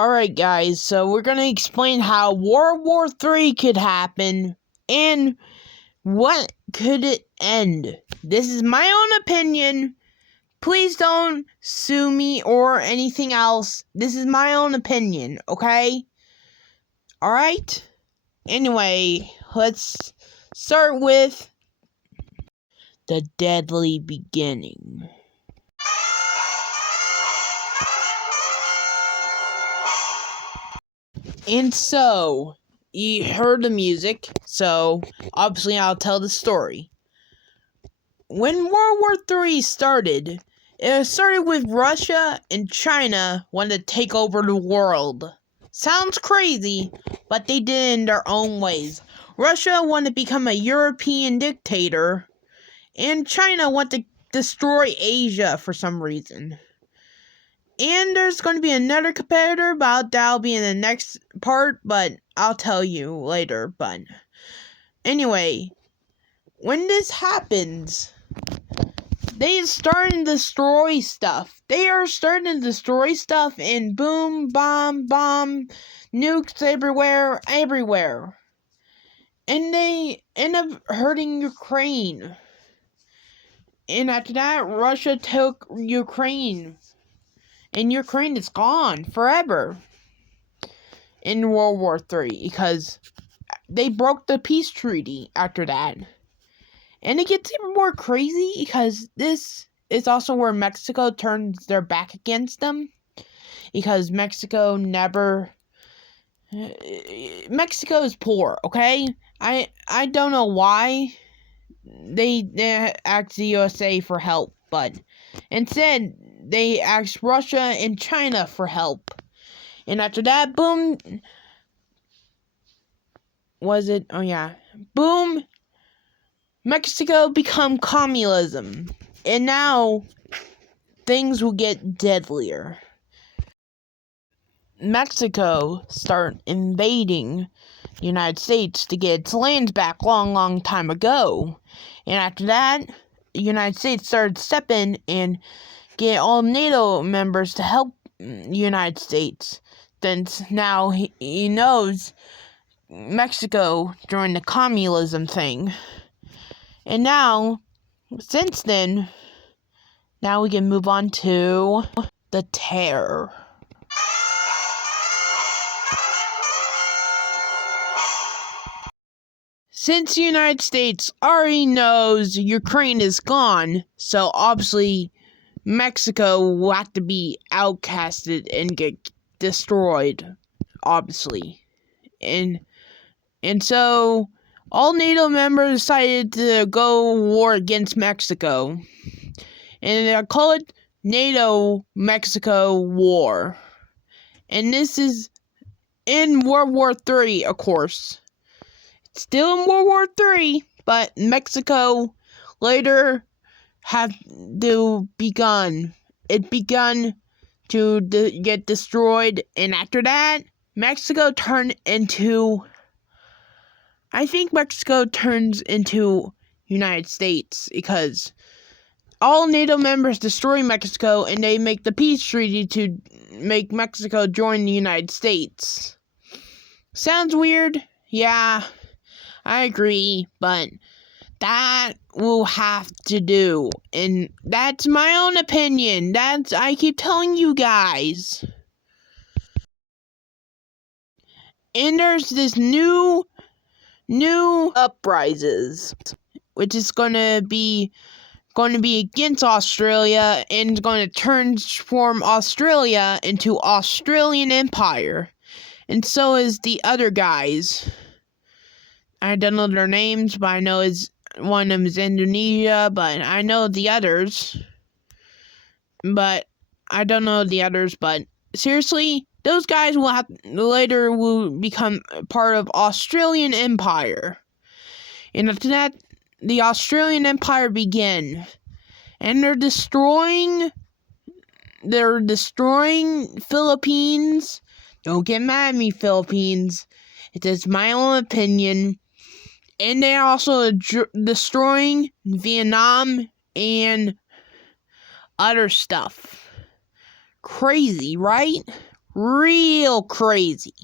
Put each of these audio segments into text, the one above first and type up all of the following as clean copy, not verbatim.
Alright guys, so we're gonna explain how World War III could happen and what could it end. This is my own opinion. Please don't sue me or anything else. This is my own opinion, okay? Alright? Anyway, let's start with the deadly beginning. And so, you heard the music, so obviously I'll tell the story. When World War III started, it started with Russia and China wanting to take over the world. Sounds crazy, but they did it in their own ways. Russia wanted to become a European dictator, and China wanted to destroy Asia for some reason. And there's going to be another competitor, but that'll be in the next part, but I'll tell you later. But anyway, when this happens, they starting to destroy stuff. They are starting to destroy stuff, and boom, bomb, nukes everywhere. And they end up hurting Ukraine. And after that, Russia took Ukraine. And Ukraine is gone forever in World War III because they broke the peace treaty after that. And it gets even more crazy because this is also where Mexico turns their back against them. Because Mexico is poor, okay? I don't know why they asked the USA for help, but instead they asked Russia and China for help. And after that, boom, boom, Mexico become communism. And now, things will get deadlier. Mexico start invading the United States to get its lands back long time ago. And after that, the United States started stepping and get all NATO members to help the United States. Since now he knows Mexico joined the communism thing. And now, since then, now we can move on to the terror. Since the United States already knows Ukraine is gone, so obviously Mexico will have to be outcasted and get destroyed, obviously. And so all NATO members decided to go war against Mexico. And they call it NATO-Mexico War. And this is in World War III, of course. It's still in World War III, but Mexico later had to begun. It begun to get destroyed, and after that, Mexico turned into... I think Mexico turns into United States because all NATO members destroy Mexico and they make the peace treaty to make Mexico join the United States. Sounds weird? Yeah, I agree, but that will have to do. And that's my own opinion. I keep telling you guys. And there's this new uprisings, which is going to be against Australia and is going to transform Australia into Australian Empire. And so is the other guys. I don't know their names, but I know one of them is Indonesia, but I know the others. But I don't know the others, but seriously, those guys will become part of Australian Empire. And after that, the Australian Empire begin. And they're destroying Philippines. Don't get mad at me, Philippines. It is my own opinion. And they're also destroying Vietnam and other stuff. Crazy, right? real crazy.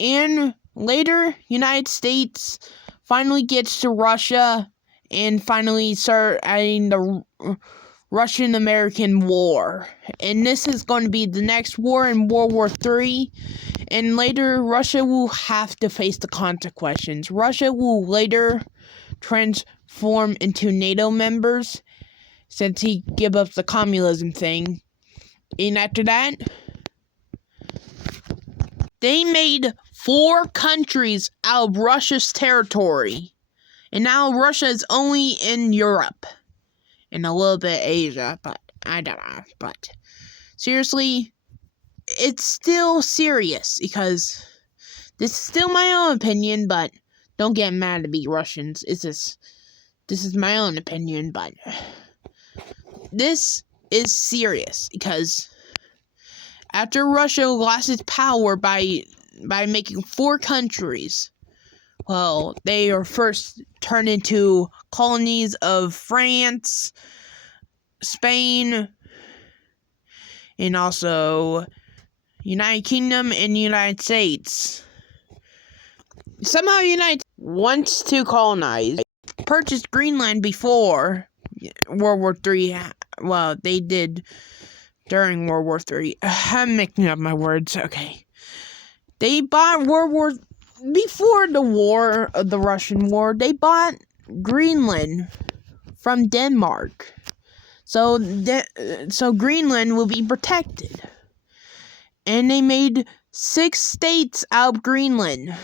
And later, United States finally gets to Russia and finally start adding the Russian-American War. And this is going to be the next war in World War III. And later, Russia will have to face the consequences. Russia will later transform into NATO members since he gave up the communism thing. And after that, they made 4 countries out of Russia's territory. And now Russia is only in Europe. And a little bit Asia, but I don't know. But seriously, it's still serious because this is still my own opinion, but don't get mad at me, Russians. This is my own opinion, but this is serious because after Russia lost its power by making 4 countries, well, they are first turned into colonies of France, Spain, and also United Kingdom and United States. Somehow United States wants to colonize, purchased Greenland before World War III. Well, they did during World War III. I'm making up my words. Okay. They bought before the Russian War, they bought Greenland from Denmark. So Greenland will be protected. And they made 6 states out of Greenland.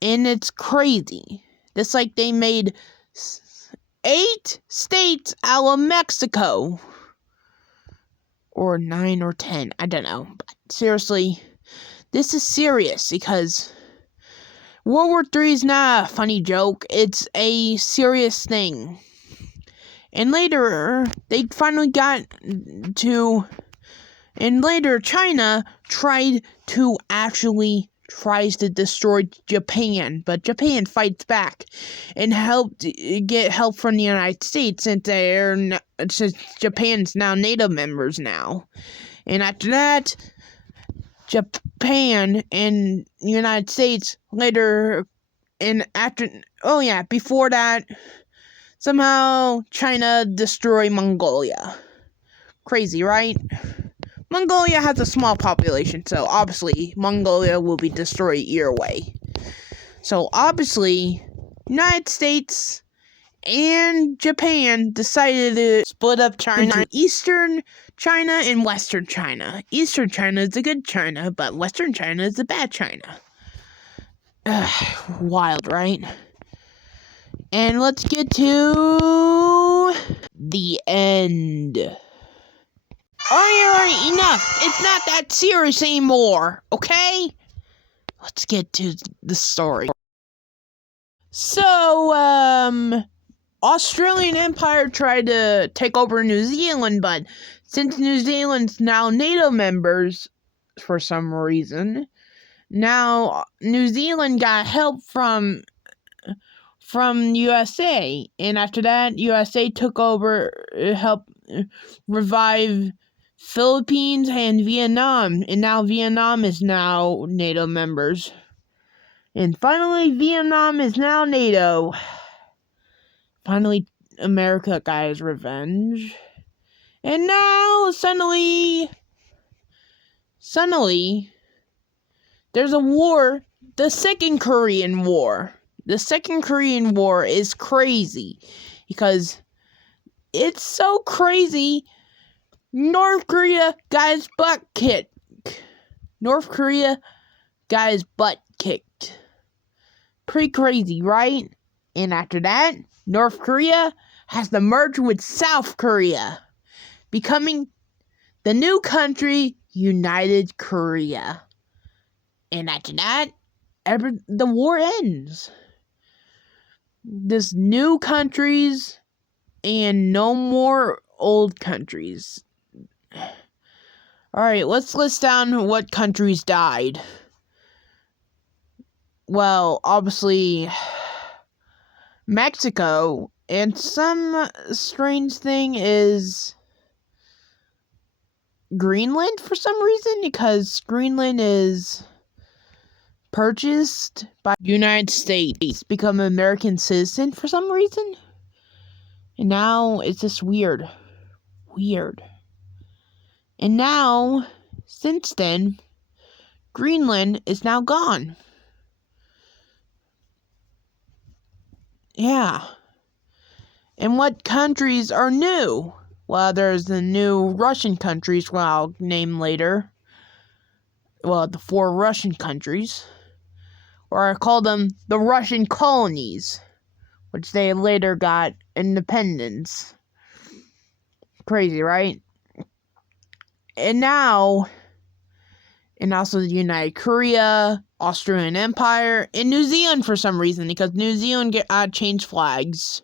And it's crazy. Just like they made 8 states out of Mexico. Or 9 or 10, I don't know. But seriously, this is serious because World War III is not a funny joke. It's a serious thing. And later, they finally got to... And later, China tries to destroy Japan. But Japan fights back and get help from the United States since Japan's now NATO members now. And after that, Japan and the United States later, before that, somehow China destroyed Mongolia. Crazy, right? Mongolia has a small population, so obviously Mongolia will be destroyed either way. So obviously, United States and Japan decided to split up China into Eastern China and Western China. Eastern China is the good China, but Western China is the bad China. Wild, right? And let's get to the end. Alright, enough. It's not that serious anymore, okay? Let's get to the story. So, Australian Empire tried to take over New Zealand, but since New Zealand's now NATO members, for some reason, now New Zealand got help from USA, and after that, USA took over, helped revive Philippines and Vietnam, and now Vietnam is now NATO members. And finally, Vietnam is now NATO. Finally, America got his revenge. And now, suddenly, there's a war, the Second Korean War. The Second Korean War is crazy, because it's so crazy, North Korea got his butt kicked. Pretty crazy, right? And after that, North Korea has to merge with South Korea, becoming the new country, United Korea. And after that, the war ends. There's new countries and no more old countries. Alright, let's list down what countries died. Well, obviously, Mexico, and some strange thing is Greenland for some reason, because Greenland is purchased by the United States, become an American citizen for some reason. And now it's just weird. And now, since then, Greenland is now gone. Yeah. And what countries are new? Well, there's the new Russian countries, I'll name later. Well, the 4 Russian countries. Or I call them the Russian colonies, which they later got independence. Crazy, right? And also the United Korea, Austrian Empire, and New Zealand for some reason, because New Zealand changed flags.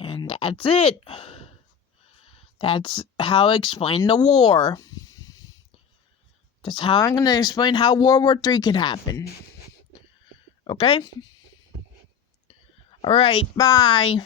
And that's it. That's how I explain the war. That's how I'm going to explain how World War III could happen. Okay? Alright, bye.